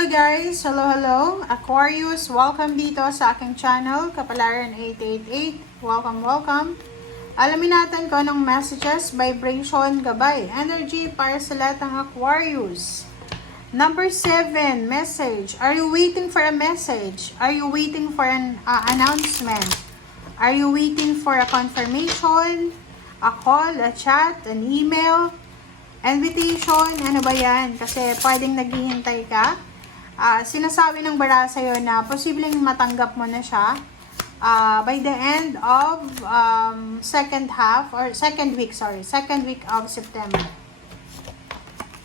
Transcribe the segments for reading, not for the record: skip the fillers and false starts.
Hello guys! Hello! Aquarius, welcome dito sa aking channel, Kapalaran 888. Welcome! Alamin natin kung anong messages, vibration, gabay, energy para sa lahat ng Aquarius. Number 7, message. Are you waiting for a message? Are you waiting for an announcement? Are you waiting for a confirmation? A call, a chat, an email, invitation? Ano ba yan? Kasi pwedeng naghihintay ka. Sinasabi ng bara sa'yo na posibleng matanggap mo na siya by the end of second week of September.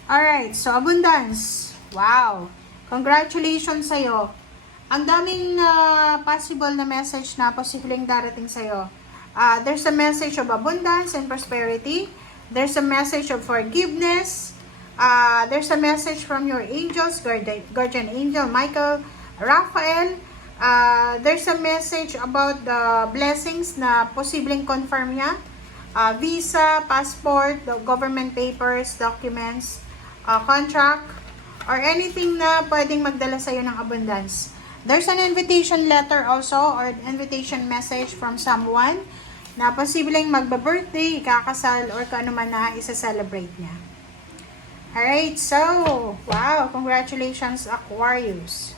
Alright, so abundance. Wow! Congratulations sa'yo. Ang daming possible na message na posibleng darating sa'yo. There's a message of abundance and prosperity. There's a message of forgiveness. There's a message from your angels, guardian angel Michael, Raphael. There's a message about the blessings na posibleng confirm niya. Visa, passport, government papers, documents, contract, or anything na pwedeng magdala sa'yo ng abundance. There's an invitation letter also, or invitation message from someone na posibleng magba-birthday, ikakasal, or kung ano man na isa-celebrate niya. Alright, so, wow, congratulations Aquarius.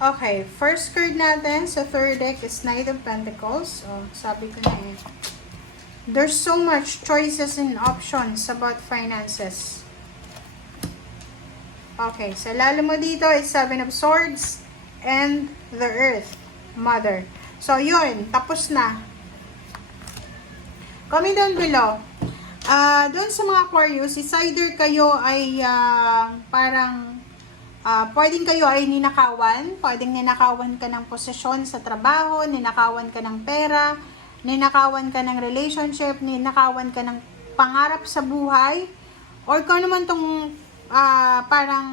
Okay, first card natin sa third deck is Knight of Pentacles. Oh, sabi ko na eh. There's so much choices and options about finances. Okay, so lalo mo dito is Seven of Swords and the Earth, Mother. So, yun, tapos na. Comment down below. Doon sa mga Aquarius, is either kayo ay pwedeng kayo ay ninakawan, pwedeng ninakawan ka ng posisyon sa trabaho, ninakawan ka ng pera, ninakawan ka ng relationship, ninakawan ka ng pangarap sa buhay, or kung naman tong parang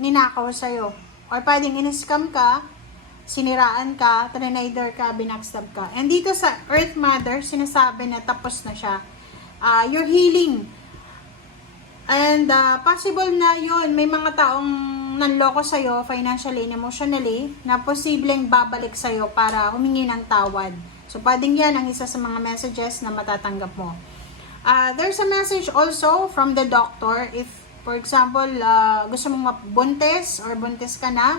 ninakaw sa'yo. Or pwedeng in-scam ka, siniraan ka, trinader ka, binackstab ka. And dito sa Earth Mother, sinasabi na tapos na siya. You're healing. And possible na yun, may mga taong nanloko sa'yo financially and emotionally na posibleng babalik sa'yo para humingi ng tawad. So, pwedeng yan ang isa sa mga messages na matatanggap mo. There's a message also from the doctor. If, for example, gusto mong buntis or buntis ka na,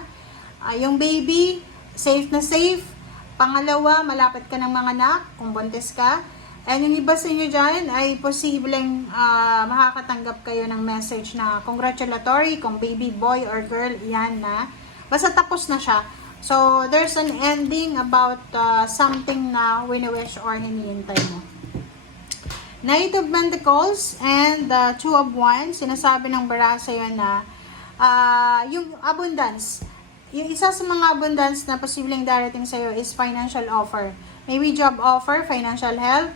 yung baby, safe na safe. Pangalawa, malapit ka ng mga anak kung buntis ka. And yung iba sa inyo dyan ay posibleng makakatanggap kayo ng message na congratulatory kung baby boy or girl, yan na. Basta tapos na siya. So, there's an ending about something na wini-wish or hinihintay mo. Knight of Pentacles and Two of Wands, sinasabi ng bara sa'yo na yung abundance. Yung isa sa mga abundance na posibleng darating sa'yo is financial offer. Maybe job offer, financial help,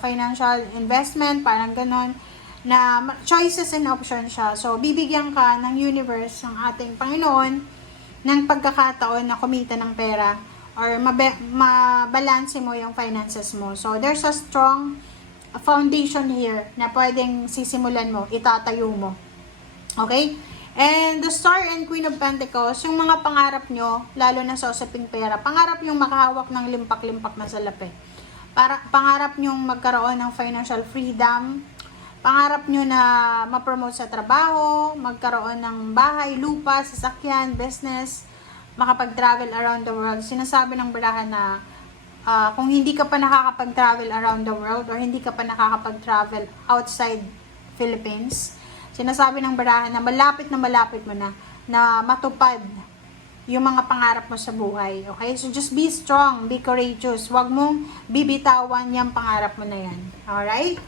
financial investment, parang ganon, na choices and options siya. So, bibigyan ka ng universe, ng ating Panginoon, ng pagkakataon na kumita ng pera or mabalanse mo yung finances mo. So, there's a strong foundation here na pwedeng sisimulan mo, itatayo mo. Okay? And the Star and Queen of Pentacles, yung mga pangarap nyo, lalo na sa usaping pera, pangarap yung makahawak ng limpak-limpak na salapi. Pangarap nyo magkaroon ng financial freedom, pangarap nyo na ma-promote sa trabaho, magkaroon ng bahay, lupa, sasakyan, business, makapag-travel around the world. Sinasabi ng barahan na kung hindi ka pa nakakapag-travel around the world or hindi ka pa nakakapag-travel outside Philippines, sinasabi ng barahan na malapit mo na matupad yung mga pangarap mo sa buhay. Okay? So, just be strong, be courageous. Huwag mong bibitawan yung pangarap mo na yan. Alright?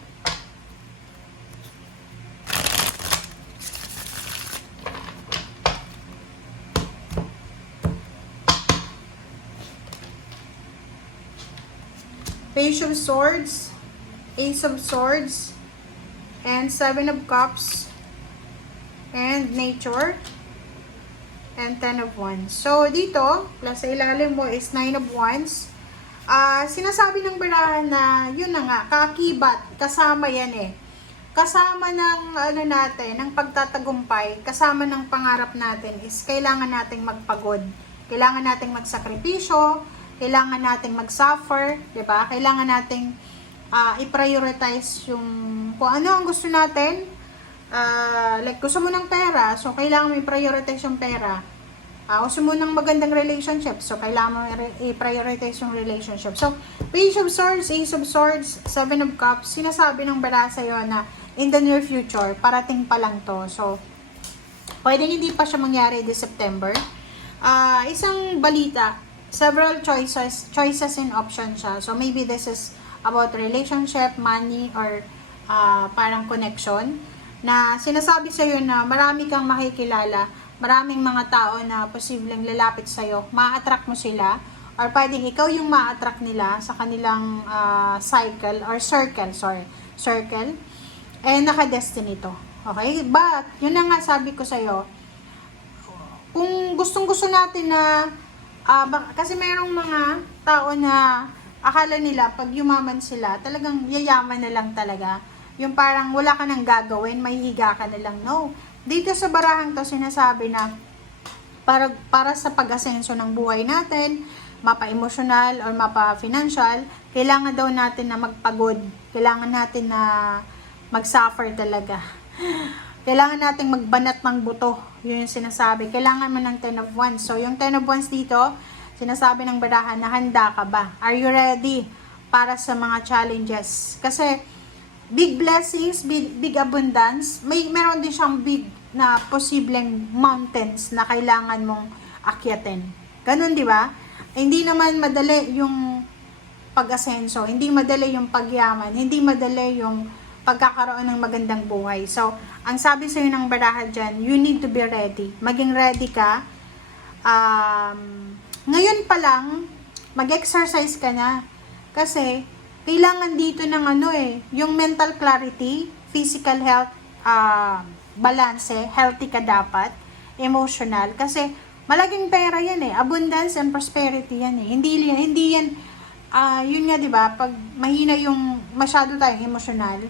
Page of Swords, Ace of Swords, and Seven of Cups, and Nature. and 10 of Wands. So, dito, plus sa ilalim mo is 9 of Wands. Sinasabi ng barahan na, yun na nga, kakibat, kasama yan eh. Kasama ng, natin, ng pagtatagumpay, kasama ng pangarap natin is kailangan nating magpagod. Kailangan nating magsakripisyo, kailangan nating mag-suffer, diba? Kailangan nating i-prioritize yung, kung ano ang gusto natin. Like, gusto mo ng pera, so kailangan mo i-prioritize yung pera. Gusto mo ng magandang relationship, so kailangan mo i-prioritize yung relationship. So, Page of Swords, Ace of Swords, Seven of Cups, sinasabi ng bara sa'yo na in the near future, parating pa lang to. So, pwedeng hindi pa siya mangyari this September. Isang balita, several choices and options siya. So, maybe this is about relationship, money, or parang connection, na sinasabi sa'yo na marami kang makikilala, maraming mga tao na posibleng lalapit sa'yo, ma-attract mo sila, or pwedeng ikaw yung ma-attract nila sa kanilang circle, naka-destiny to. Okay? But, yun na nga sabi ko sa'yo, kung gustong-gusto natin na, kasi mayroong mga tao na akala nila, pag yumaman sila, talagang yayaman na lang talaga. Yung parang wala ka nang gagawin, mahihiga ka na lang. No. Dito sa barahang to, sinasabi na para sa pag-asenso ng buhay natin, mapa-emotional or mapa-financial, kailangan daw natin na magpagod. Kailangan natin na mag-suffer talaga. Kailangan natin magbanat ng buto. Yun yung sinasabi. Kailangan mo ng 10 of Wands. So, yung 10 of Wands dito, sinasabi ng barahan na handa ka ba? Are you ready para sa mga challenges? Kasi, big blessings, big abundance, meron din siyang big na posibleng mountains na kailangan mong akyatin. Ganun, di ba? Hindi naman madali yung pag-asenso, hindi madali yung pagyaman, hindi madali yung pagkakaroon ng magandang buhay. So, ang sabi sa'yo ng baraha dyan, you need to be ready. Maging ready ka. Ngayon pa lang, mag-exercise ka na. Kasi, kailangan dito ng yung mental clarity, physical health, balance, healthy ka dapat, emotional, kasi malaking pera yan abundance and prosperity yan hindi yan, yun nga diba, pag mahina yung, masyado tayong emotional,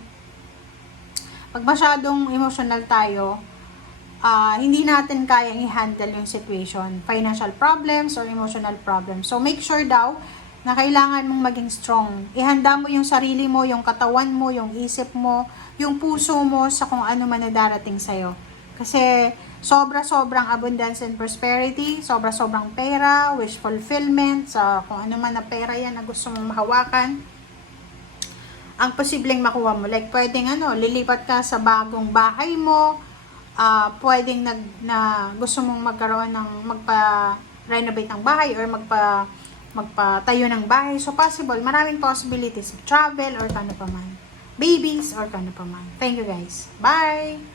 pag masyadong emotional tayo, hindi natin kayang i-handle yung situation, financial problems or emotional problems. So, make sure daw, na kailangan mong maging strong. Ihanda mo yung sarili mo, yung katawan mo, yung isip mo, yung puso mo sa kung ano man na darating sa'yo. Kasi sobra-sobrang abundance and prosperity, sobra-sobrang pera, wish fulfillment, sa kung ano man na pera yan na gusto mong mahawakan, ang posibleng makuha mo. Like, pwedeng lilipat ka sa bagong bahay mo, pwedeng gusto mong magkaroon ng, magpa-renovate ng bahay or magpatayo ng bahay. So, possible. Maraming possibilities. Travel or kano pa man. Babies or kano pa man. Thank you guys. Bye!